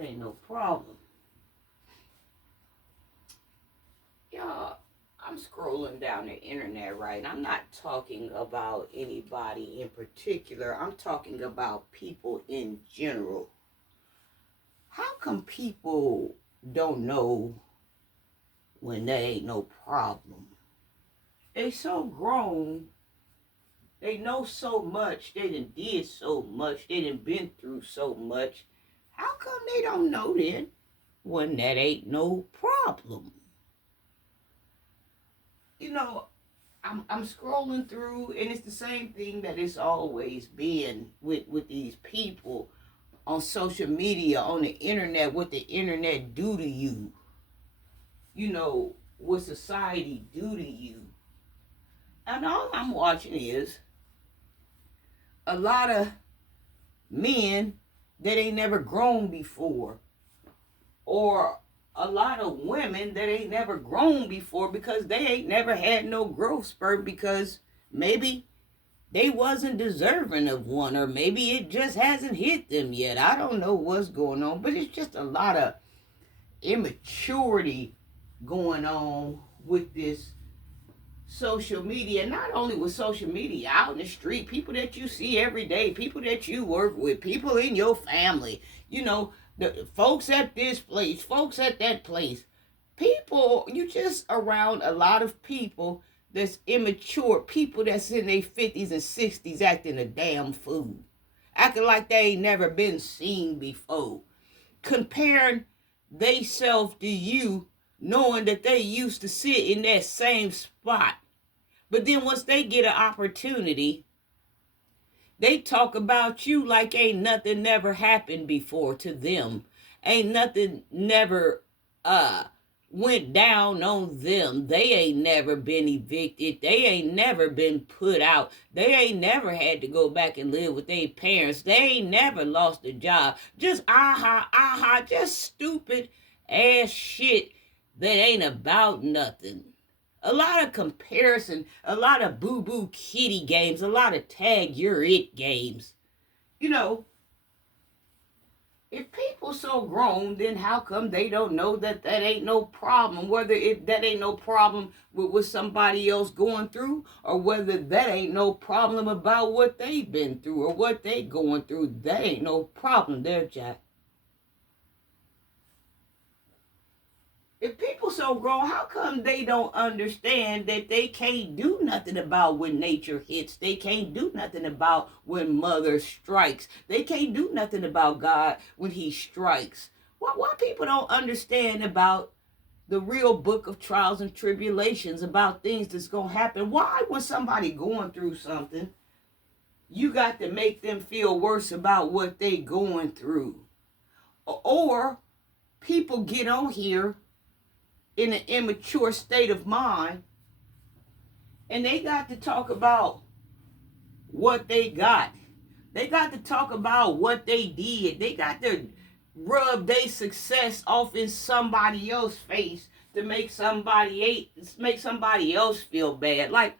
That ain't no problem. Y'all, I'm scrolling down the internet, right? I'm not talking about anybody in particular. I'm talking about people in general. How come people don't know when that ain't no problem? They so grown. They know so much. They done did so much. They done been through so much. How come they don't know then when that ain't no problem? You know, I'm scrolling through, and it's the same thing that it's always been with these people on social media, on the internet, what the internet do to you. You know, what society do to you. And all I'm watching is a lot of men that ain't never grown before, or a lot of women that ain't never grown before because they ain't never had no growth spurt, because maybe they wasn't deserving of one, or maybe it just hasn't hit them yet. I don't know what's going on, but it's just a lot of immaturity going on with this social media. Not only with social media, out in the street, people that you see every day, people that you work with, people in your family, you know, the folks at this place, folks at that place. People, you just around a lot of people that's immature, people that's in their 50s and 60s acting a damn fool, acting like they ain't never been seen before, comparing they self to you, knowing that they used to sit in that same spot. But then once they get an opportunity, they talk about you like ain't nothing never happened before to them. Ain't nothing never went down on them. They ain't never been evicted. They ain't never been put out. They ain't never had to go back and live with their parents. They ain't never lost a job. Just just stupid ass shit that ain't about nothing. A lot of comparison, a lot of boo-boo kitty games, a lot of tag you're it games. You know, if people so grown, then how come they don't know that that ain't no problem? Whether that ain't no problem with somebody else going through, or whether that ain't no problem about what they've been through or what they going through, that ain't no problem there, Jack. If people so grown, how come they don't understand that they can't do nothing about when nature hits? They can't do nothing about when mother strikes. They can't do nothing about God when he strikes. Why people don't understand about the real book of trials and tribulations, about things that's going to happen? Why, when somebody going through something, you got to make them feel worse about what they going through? Or people get on here in an immature state of mind, and they got to talk about what they got. They got to talk about what they did. They got to rub their success off in somebody else's face to make somebody else feel bad. Like,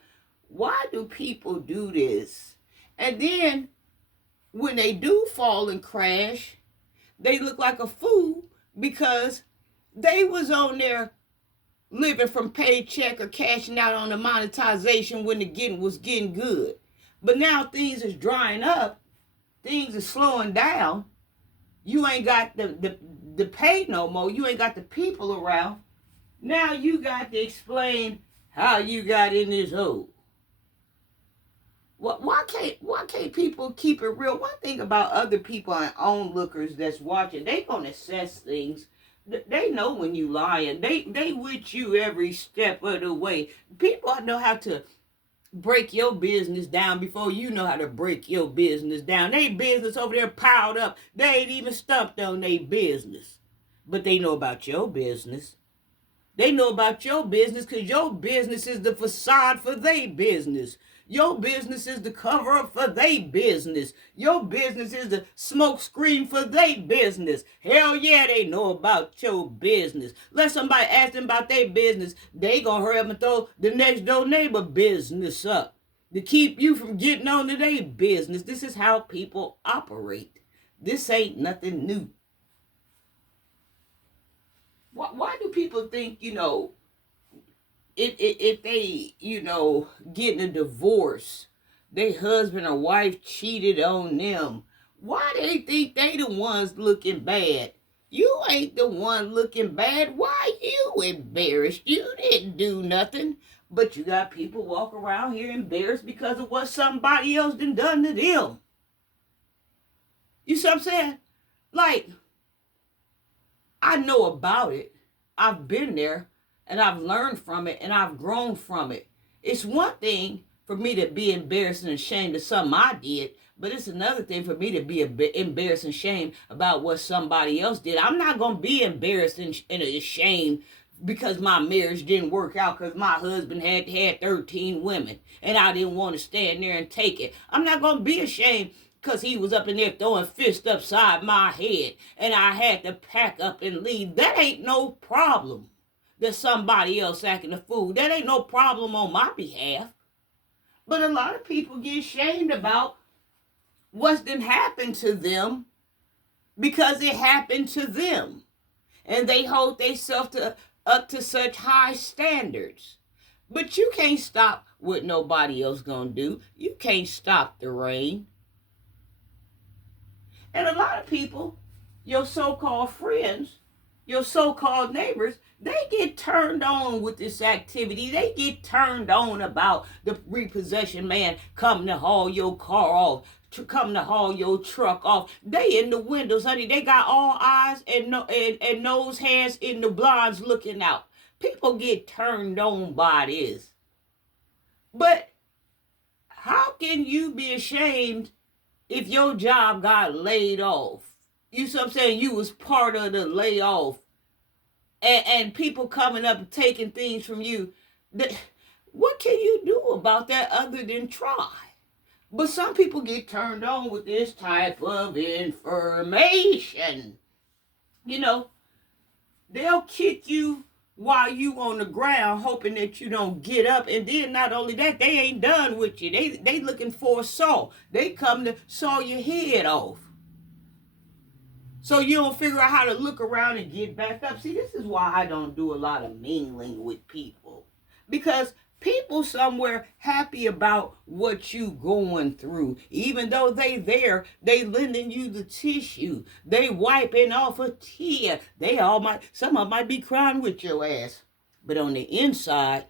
why do people do this? And then when they do fall and crash, they look like a fool because they was on there living from paycheck or cashing out on the monetization when the getting was getting good. But now things is drying up, things are slowing down. You ain't got the pay no more. You ain't got the people around. Now you got to explain how you got in this hole. Why can't people keep it real? One thing about other people and onlookers that's watching, they gonna assess things. They know when you lying. They with you every step of the way. People know how to break your business down before you know how to break your business down. They business over there piled up. They ain't even stumped on their business. But they know about your business. They know about your business because your business is the facade for their business. Your business is the cover up for their business. Your business is the smoke screen for their business. Hell yeah, they know about your business. Let somebody ask them about their business, they gonna hurry up and throw the next door neighbor business up to keep you from getting on to their business. This is how people operate. This ain't nothing new. Why do people think, if they, getting a divorce, their husband or wife cheated on them, why do they think they the ones looking bad? You ain't the one looking bad. Why you embarrassed? You didn't do nothing. But you got people walk around here embarrassed because of what somebody else done to them. You see what I'm saying? Like, I know about it. I've been there and I've learned from it and I've grown from it. It's one thing for me to be embarrassed and ashamed of something I did, but it's another thing for me to be embarrassed and ashamed about what somebody else did. I'm not going to be embarrassed and ashamed because my marriage didn't work out because my husband had 13 women and I didn't want to stand there and take it. I'm not going to be ashamed because he was up in there throwing fists upside my head and I had to pack up and leave. That ain't no problem. There's somebody else acting a fool. That ain't no problem on my behalf. But a lot of people get shamed about what's done happened to them because it happened to them. And they hold themselves up to such high standards. But you can't stop what nobody else gonna do. You can't stop the rain. And a lot of people, your so-called friends, your so-called neighbors, they get turned on with this activity. They get turned on about the repossession man coming to haul your car off, to come to haul your truck off. They in the windows, honey. They got all eyes and nose, hands in the blinds looking out. People get turned on by this. But how can you be ashamed if your job got laid off? You see what I'm saying? You was part of the layoff. And people coming up and taking things from you. What can you do about that other than try? But some people get turned on with this type of information. They'll kick you while you on the ground hoping that you don't get up. And then not only that, they ain't done with you. They looking for a saw. They come to saw your head off. So you don't figure out how to look around and get back up. See, this is why I don't do a lot of mingling with people. Because people somewhere happy about what you going through. Even though they there, they lending you the tissue. They wiping off a tear. Some of them might be crying with your ass. But on the inside,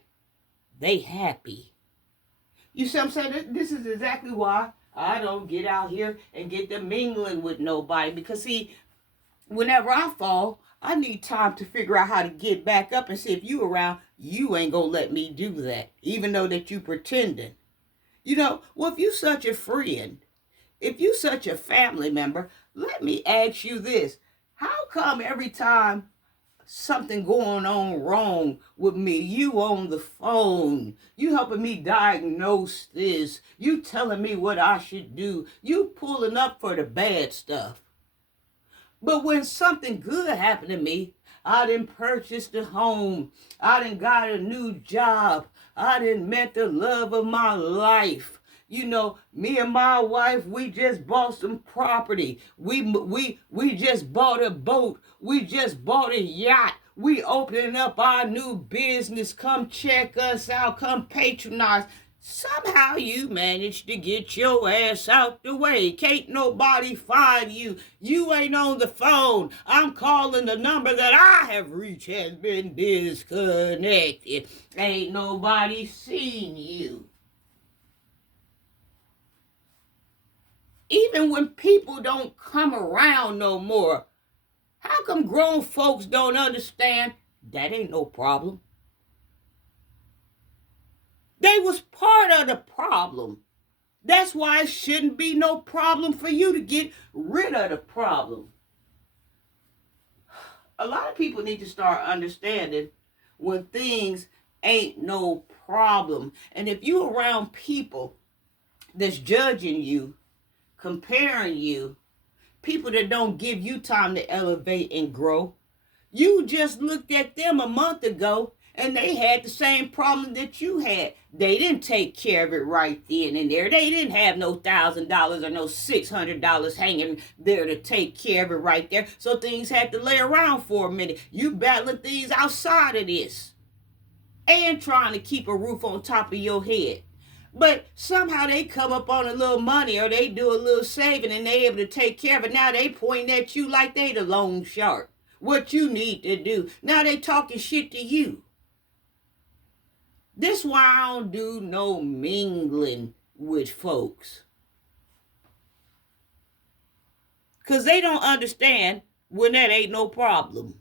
they happy. You see what I'm saying? This is exactly why I don't get out here and get to mingling with nobody. Because see, whenever I fall, I need time to figure out how to get back up and see if you around, you ain't gonna let me do that. Even though that you pretending. Well, if you such a friend, if you such a family member, let me ask you this. How come every time something going on wrong with me, you on the phone, you helping me diagnose this, you telling me what I should do, you pulling up for the bad stuff? But when something good happened to me, I done purchased a home, I done got a new job, I done met the love of my life. Me and my wife, we just bought some property. We just bought a boat. We just bought a yacht. We opening up our new business. Come check us out. Come patronize. Somehow you managed to get your ass out the way. Can't nobody find you. You ain't on the phone. I'm calling the number that I have reached has been disconnected. Ain't nobody seen you. Even when people don't come around no more, how come grown folks don't understand that ain't no problem? They was part of the problem. That's why it shouldn't be no problem for you to get rid of the problem. A lot of people need to start understanding when things ain't no problem. And if you around people that's judging you, comparing you, people that don't give you time to elevate and grow, you just looked at them a month ago And they had the same problem that you had. They didn't take care of it right then and there. They didn't have no $1,000 or no $600 hanging there to take care of it right there. So things had to lay around for a minute. You battling things outside of this and trying to keep a roof on top of your head. But somehow they come up on a little money or they do a little saving and they able to take care of it. Now they pointing at you like they the loan shark. What you need to do. Now they talking shit to you. This why I don't do no mingling with folks. Because they don't understand when that ain't no problem.